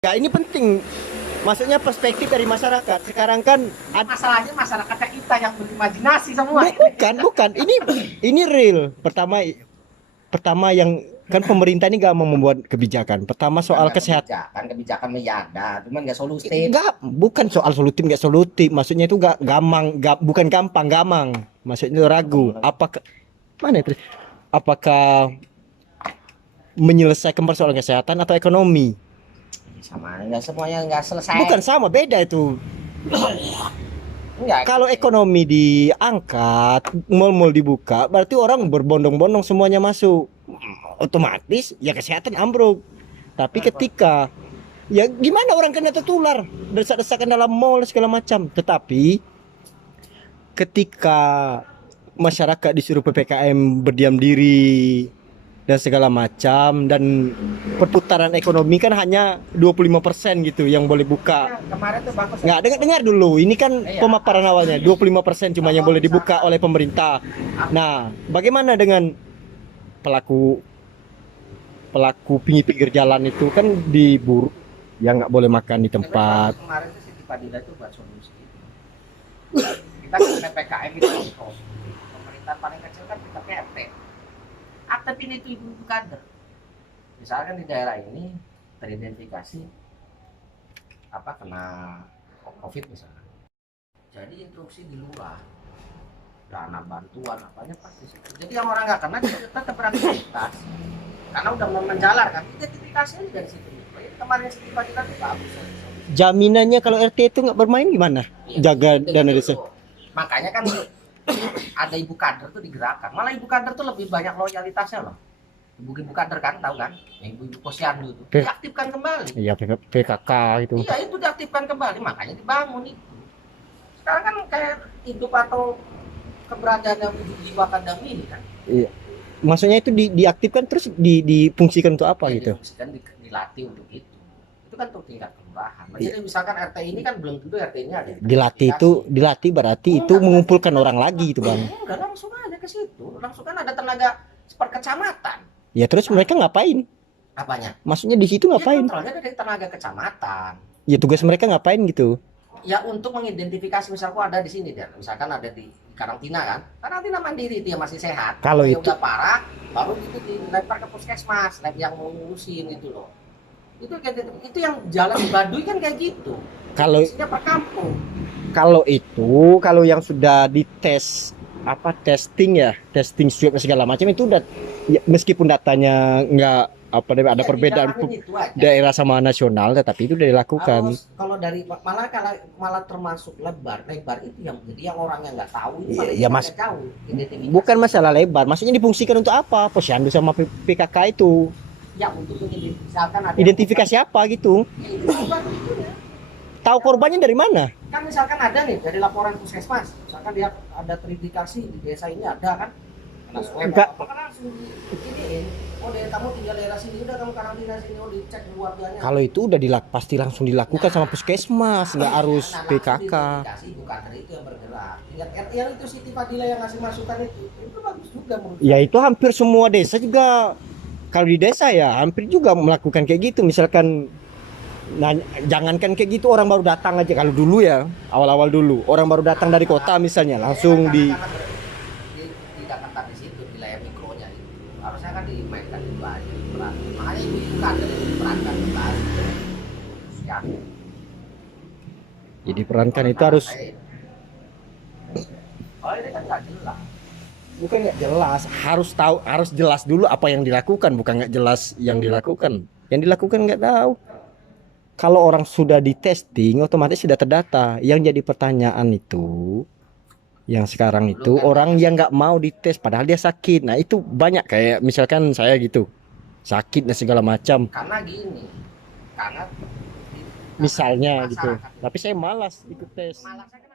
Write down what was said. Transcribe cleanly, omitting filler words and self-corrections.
Ya ini penting. Maksudnya perspektif dari masyarakat. Sekarang kan Masalahnya masyarakatnya kita yang berimajinasi semua. bukan. Ini real. Pertama pertama yang kan pemerintah ini gak mau membuat kebijakan. Pertama Bukan soal nggak kesehatan. kebijakan ya ada, cuman nggak solutif. Enggak, bukan soal solutif nggak solutif. Maksudnya itu gak gamang, bukan gampang, gamang. Maksudnya ragu. Apakah mana itu? Apakah menyelesaikan persoalan kesehatan atau ekonomi? Sama nggak semuanya nggak selesai. Bukan sama, beda itu. Enggak. Kalau ekonomi diangkat, mal-mal dibuka, berarti orang berbondong-bondong semuanya masuk. Otomatis ya kesehatan ambruk. Tapi ketika ya gimana orang kena tertular, desak-desakan dalam mall segala macam. Tetapi ketika masyarakat disuruh PPKM berdiam diri dan segala macam, dan perputaran ekonomi kan hanya 25% gitu yang boleh buka. Kemarin tuh bagus. Nggak, dengar dulu. Ini kan pemaparan awalnya 25% cuma yang boleh dibuka oleh pemerintah. Nah, bagaimana dengan pelaku pinggir jalan itu kan diburu, ya nggak boleh makan di tempat. Kemarin tuh Siti Fadila tuh buat solusi. Kita PPKM itu pemerintahan paling kecil kan kita PRT. Aktifin itu ibu kader. Misalkan di daerah ini teridentifikasi apa kena COVID misalnya. Jadi instruksi di lurah, dana bantuan apanya pasti situ. Jadi yang orang nggak kena dia tetap beraktivitas. Karena udah menjalar kan, identifikasinya dari situ. Jadi kemarin Siti Fadila tuh bagus. Jaminannya kalau RT itu nggak bermain gimana? Iya, Jaga dana desa. Makanya kan ada ibu kader tuh digerakkan. Malah ibu kader tuh lebih banyak loyalitasnya loh. Ibu-ibu kader kan, tahu kan? Yang ibu-ibu posyandu itu diaktifkan kembali. Iya, PKK itu. Iya, itu diaktifkan kembali, makanya dibangun itu. Sekarang kan kayak hidup atau keberadaan yang jiwa kadang ini kan. Iya. Maksudnya itu diaktifkan terus difungsikan untuk apa gitu? Kan dilatih untuk itu. Itu kan untuk tingkat kelurahan. Jadi misalkan RT ini kan belum tentu RT ini ada. Dilatih berarti itu mengumpulkan orang lagi itu, Bang. Enggak, langsung aja ke situ. Langsung kan ada tenaga seperkecamatan. Ya terus mereka ngapain? Apanya? Maksudnya di situ ngapain? Ya, kontrolnya dari tenaga kecamatan. Ya tugas mereka ngapain gitu? Ya untuk mengidentifikasi misalku ada di sini dan misalkan ada di karantina kan. Karantina mandiri itu yang masih sehat. Kalau itu itu udah parah, baru itu dilempar ke puskesmas, lab yang mau ngurusin itu loh. Itu yang jalan di Baduy kan kayak gitu. Kalau per kampung. Kalau yang sudah dites testing swab segala macam itu udah ya, meskipun datanya nggak ada perbedaan daerah sama nasional, tetapi itu udah dilakukan. Kalau dari malah termasuk lebar itu yang jadi yang orang yang nggak tahu itu ya mas jauh, bukan masalah lebar, maksudnya difungsikan untuk apa posyandu sama PKK itu ya untuk misalkan ada identifikasi apa gitu. Tahu korbannya dari mana? Kan misalkan ada nih dari laporan puskesmas, misalkan dia ada terindikasi di desa ini ada kan, kena swab apa kan langsung ini, oh dari kamu tinggal daerah sini udah kamu karantina sini, oh dicek keluarganya. Kalau itu udah pasti langsung dilakukan sama puskesmas, nggak harus PKK. Ibu kader itu yang bergerak. Yang itu Siti Fadila yang ngasih masukan itu bagus juga menurut ya itu hampir semua desa juga. Kalau di desa ya hampir juga melakukan kayak gitu. Misalkan nah, jangankan kayak gitu, orang baru datang aja. Kalau dulu ya, awal-awal dulu orang baru datang dari kota misalnya langsung di Jakarta di situ wilayah mikronya itu harusnya kan dimainkan itu aja peran. Makanya ibu kader diperankan kembali. Jadi perankan itu harus. Oh ini kan nggak jelas. Bukan nggak jelas, harus jelas dulu apa yang dilakukan, bukan nggak jelas yang dilakukan. Yang dilakukan nggak tahu. Kalau orang sudah di testing, otomatis sudah terdata. Yang jadi pertanyaan itu, yang sekarang itu orang yang nggak mau dites, padahal dia sakit. Nah itu banyak kayak misalkan saya gitu, sakit dan segala macam. Karena gini, karena misalnya gitu. Tapi saya malas ikut tes. Malasnya